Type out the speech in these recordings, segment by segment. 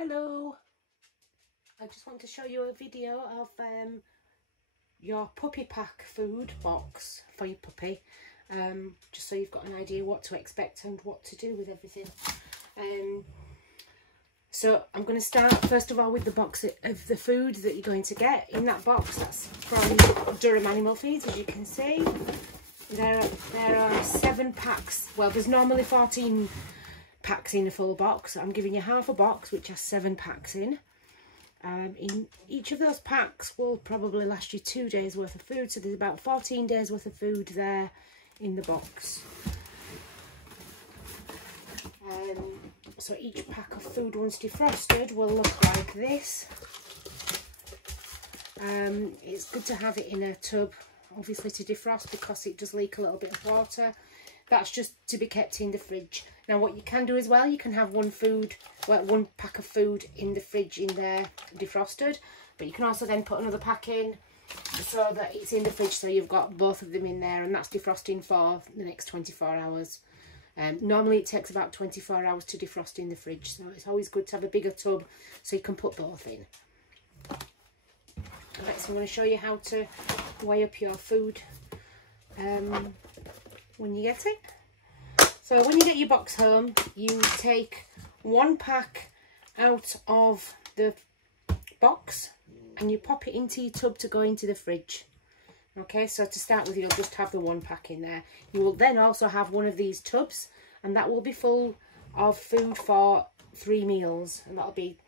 Hello, I just want to show you a video of your puppy pack food box for your puppy, just so you've got an idea what to expect and what to do with everything. So I'm going to start first of all with the box of the food that you're going to get. In that box, that's from Durham Animal Feeds, as you can see. There are 7 packs. Well, there's normally 14 packs in a full box. I'm giving you half a box which has 7 packs in. In each of those packs will probably last you 2 days worth of food, so there's about 14 days worth of food there in the box. So each pack of food, once defrosted, will look like this. It's good to have it in a tub, obviously, to defrost, because it does leak a little bit of water. That's just to be kept in the fridge. Now what you can do as well, you can have one pack of food in the fridge in there defrosted, but you can also then put another pack in so that it's in the fridge, so you've got both of them in there, and that's defrosting for the next 24 hours. Normally it takes about 24 hours to defrost in the fridge, so it's always good to have a bigger tub so you can put both in. Right, so I'm going to show you how to weigh up your food when you get it. So when you get your box home, you take 1 pack out of the box and you pop it into your tub to go into the fridge. Okay, so to start with, you'll just have the 1 pack in there. You will then also have one of these tubs, and that will be full of food for 3 meals, and that'll be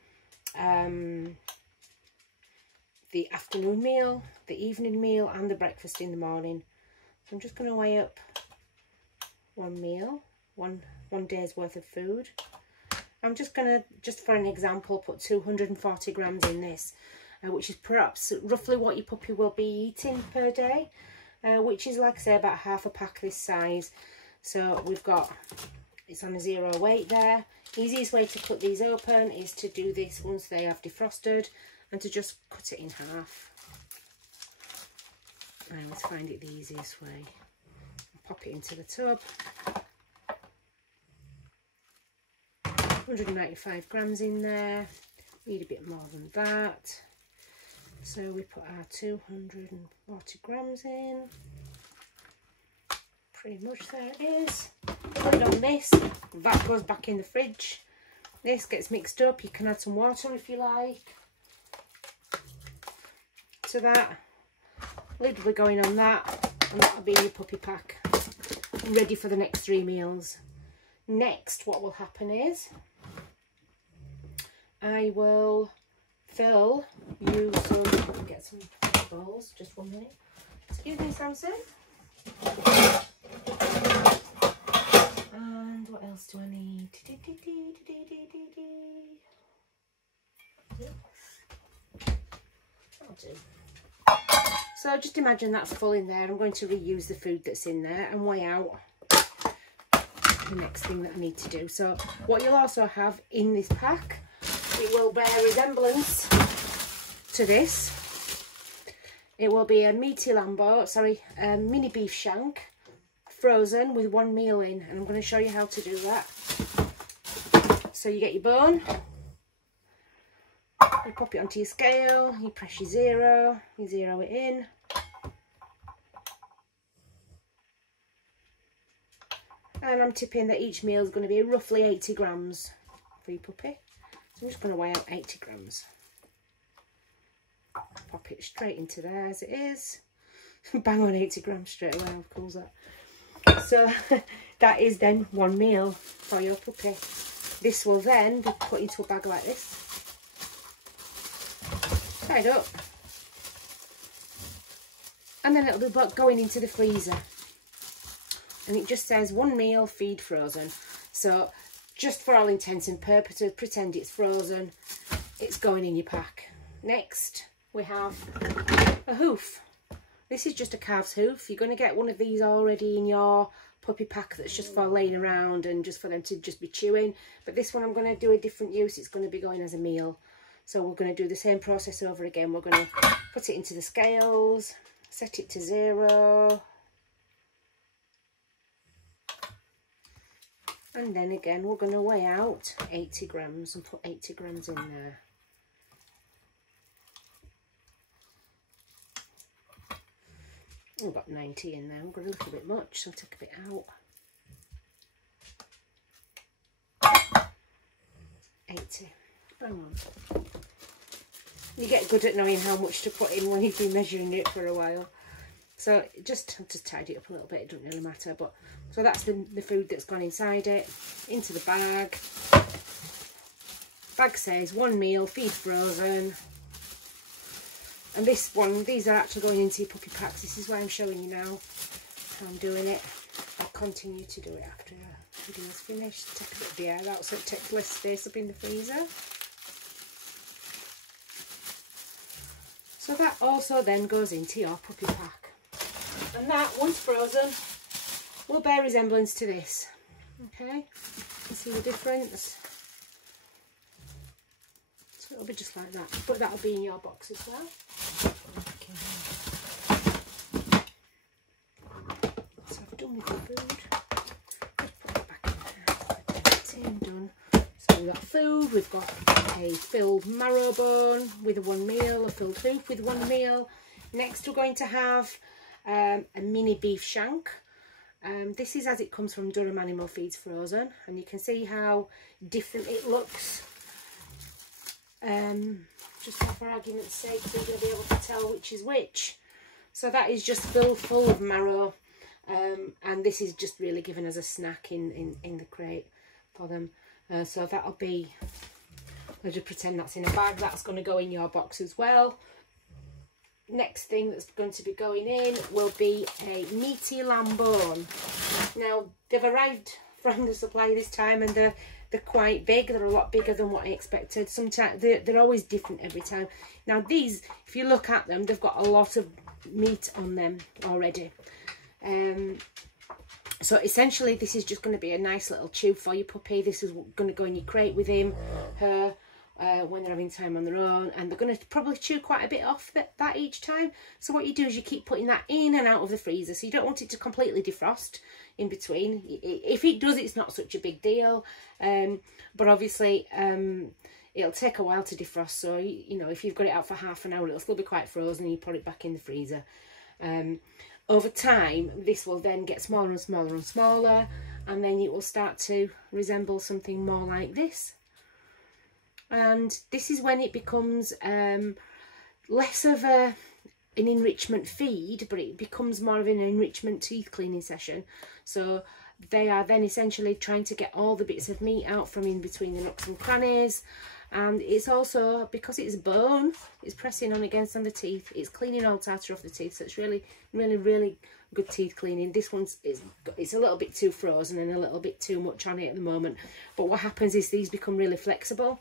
the afternoon meal, the evening meal, and the breakfast in the morning. So I'm just going to weigh up 1 meal, one day's worth of food. I'm just going to, just for an example, put 240 grams in this, which is perhaps roughly what your puppy will be eating per day, which is, like I say, about half a pack this size. So we've got, it's on a 0 weight there. Easiest way to cut these open is to do this once they have defrosted, and to just cut it in half. I always find it the easiest way. Pop it into the tub. 195 grams in there. Need a bit more than that. So we put our 240 grams in. Pretty much there it is. Put it on this. That goes back in the fridge. This gets mixed up. You can add some water if you like to that. Lid will be going on that, and that'll be your puppy pack, ready for the next 3 meals. Next, what will happen is I will fill you some, get some bowls, just 1 minute. Excuse me, Samson. And what else do I need? That'll do. So just imagine that's full in there. I'm going to reuse the food that's in there and weigh out the next thing that I need to do. So what you'll also have in this pack, it will bear resemblance to this. It will be a meaty lambo, mini beef shank, frozen with 1 meal in, and I'm going to show you how to do that. So you get your bone, you pop it onto your scale, you press your 0, you 0 it in. And I'm tipping that each meal is going to be roughly 80 grams for your puppy. So I'm just going to weigh out 80 grams. Pop it straight into there as it is. Bang on 80 grams straight away, how cool is that? So that is then 1 meal for your puppy. This will then be put into a bag like this. Tied up, and then it'll be going into the freezer, and it just says 1 meal, feed frozen. So just for all intents and purposes, pretend it's frozen, it's going in your pack. Next we have a hoof. This is just a calf's hoof. You're going to get one of these already in your puppy pack that's just for laying around and just for them to just be chewing, but this one I'm going to do a different use. It's going to be going as a meal. So we're going to do the same process over again. We're going to put it into the scales, set it to 0. And then again, we're going to weigh out 80 grams and put 80 grams in there. We've got 90 in there. We've got a little bit much, so I'll take a bit out. 80. Hang on. You get good at knowing how much to put in when you've been measuring it for a while. So just tidy it up a little bit, it doesn't really matter. But so that's the food that's gone inside it, into the bag. Bag says 1 meal, feed frozen. And this one, these are actually going into your puppy packs. This is why I'm showing you now how I'm doing it. I'll continue to do it after the video's finished. Take a bit of the air out so it takes less space up in the freezer. So that also then goes into your puppy pack. And that, once frozen, will bear resemblance to this. Okay, you see the difference? So it'll be just like that, but that'll be in your box as well. Okay. So I've done with the food. Just put it back in there. Done. So we've got food, we've got a filled marrow bone with a 1 meal, a filled hoof with 1 meal. Next we're going to have a mini beef shank. This is as it comes from Durham Animal Feeds frozen, and you can see how different it looks. Just for argument's sake, so you're going to be able to tell which is which. So that is just filled full of marrow, and this is just really given as a snack in the crate for them. So that'll be, I'll just pretend that's in a bag. That's going to go in your box as well. Next thing that's going to be going in will be a meaty lamb bone. Now they've arrived from the supply this time, and they're quite big. They're a lot bigger than what I expected. Sometimes they're always different every time. Now these, if you look at them, they've got a lot of meat on them already. So essentially this is just going to be a nice little chew for your puppy. This is going to go in your crate with him, her, when they're having time on their own, and they're going to probably chew quite a bit off that each time. So what you do is you keep putting that in and out of the freezer, so you don't want it to completely defrost in between. If it does, it's not such a big deal, but obviously it'll take a while to defrost, so you know, if you've got it out for half an hour, it'll still be quite frozen and you put it back in the freezer. Over time this will then get smaller and smaller and smaller, and then it will start to resemble something more like this. And this is when it becomes less of an enrichment feed, but it becomes more of an enrichment teeth cleaning session. So they are then essentially trying to get all the bits of meat out from in between the nooks and crannies. And it's also, because it's bone, it's pressing on the teeth, it's cleaning all tartar off the teeth, so it's really, really, really good teeth cleaning. This one's it's a little bit too frozen and a little bit too much on it at the moment. But what happens is these become really flexible,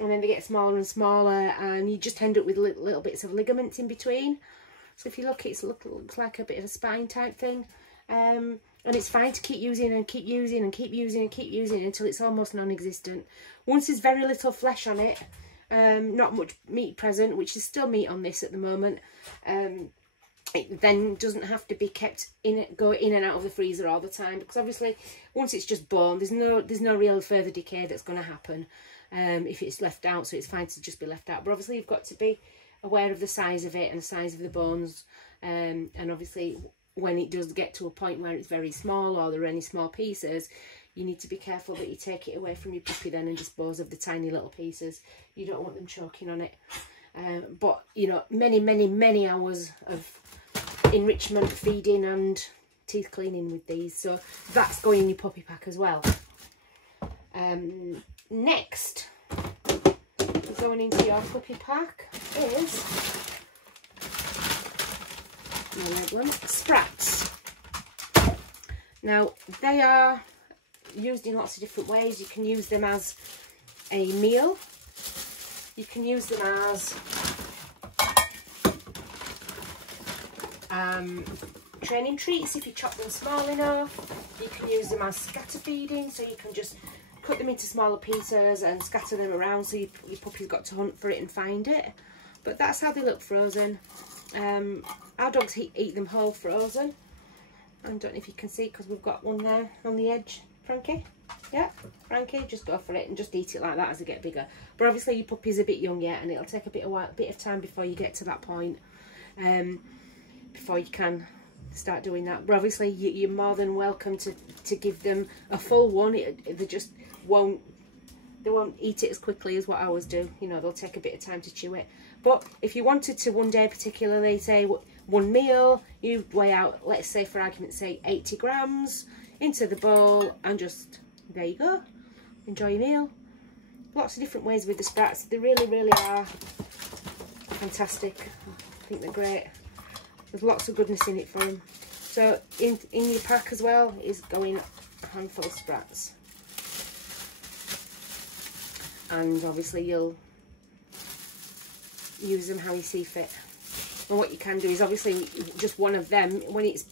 and then they get smaller and smaller, and you just end up with little bits of ligaments in between. So if you look, it looks like a bit of a spine type thing. And it's fine to keep using and keep using and keep using and keep using until it's almost non-existent. Once there's very little flesh on it, not much meat present, which is still meat on this at the moment, it then doesn't have to be kept go in and out of the freezer all the time, because obviously once it's just bone, there's no real further decay that's going to happen if it's left out. So it's fine to just be left out, but obviously you've got to be aware of the size of it and the size of the bones, and obviously when it does get to a point where it's very small or there are any small pieces, you need to be careful that you take it away from your puppy then and dispose of the tiny little pieces. You don't want them choking on it. But you know, many hours of enrichment, feeding and teeth cleaning with these, so that's going in your puppy pack as well. Next, going into your puppy pack is sprats. Now they are used in lots of different ways. You can use them as a meal, you can use them as training treats if you chop them small enough. You can use them as scatter feeding, so you can just cut them into smaller pieces and scatter them around, so your puppy's got to hunt for it and find it. But that's how they look frozen. Our dogs eat them whole frozen. I don't know if you can see, because we've got one there on the edge, Frankie. yeah, Frankie, just go for it and just eat it like that as they get bigger. But obviously your puppy's a bit young yet, and it'll take a bit of time before you get to that point, before you can start doing that. But obviously you're more than welcome to give them a full one. They just won't eat it as quickly as what ours do. You know, they'll take a bit of time to chew it. But if you wanted to one day particularly, say one meal, you weigh out, let's say for argument's sake, 80 grams into the bowl, and just, there you go, enjoy your meal. Lots of different ways with the sprats. They really, really are fantastic. I think they're great. There's lots of goodness in it for them. So in your pack as well is going a handful of sprats. And obviously you'll use them how you see fit. And what you can do is obviously just one of them, when it's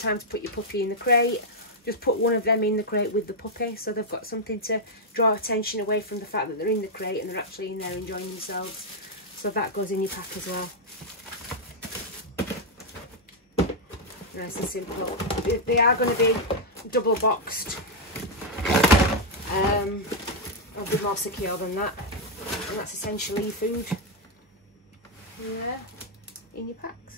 time to put your puppy in the crate, just put one of them in the crate with the puppy, so they've got something to draw attention away from the fact that they're in the crate and they're actually in there enjoying themselves. So that goes in your pack as well. Nice and simple. They are going to be double boxed. I'll be more secure than that. And that's essentially your food there in your packs.